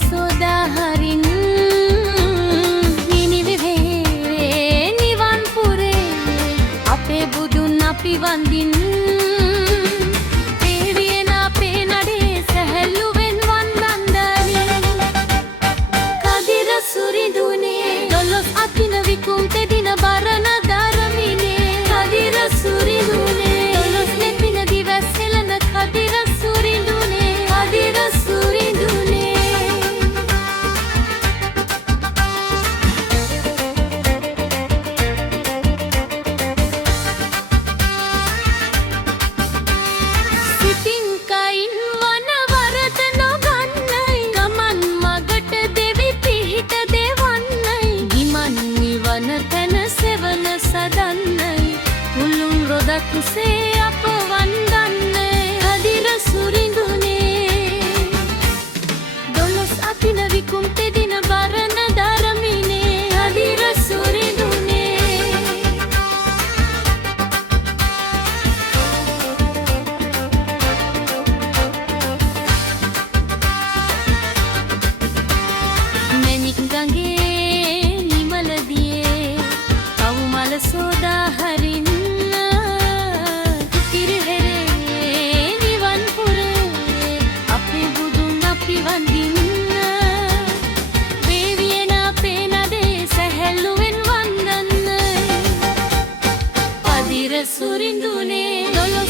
සෝදා හරින් නිනිවිවේ නිවන් පුරේ අපේ බුදුන් අපි වඳින් දේවියන අපේ නඩේ සැහැල්ලුවෙන් වන්දන්දනි කදිර සුරිඳුනේ දොළොස් අතින විකුම් තෙදින බරණ දරමිනේ කදිර සුරිඳුනේ දොළොස් නෙපින දිවස් හෙළන කදිර සුරිඳුනේ කදිර සුරිඳුනේ සිතින් කයින් වන වරද නොගන්නයි ගමන් මගට දෙවි පිහිට දෙවන්නයි ගිමන් නිවන තැන සෙවන සදන්නයි මුළුන් රොදක්සේ අප වන්දන්නේ කදිර සුරිඳුනේ දොළොස් අතින විකුම් තෙදින බරණ දරමිනේ කදිර සුරිඳුනේ මැණික් ගඟේ නිමල දියේ කවුමල සෝදා හරින්න කිරිහෙරේ නිවන් පුරේ අපේ බුදුන් අපි වඳින්න දේවියන අපේ නඩේ සැහැල්ලුවෙන් වන්දන්න කදිර සුරිඳුනේ දොළොස්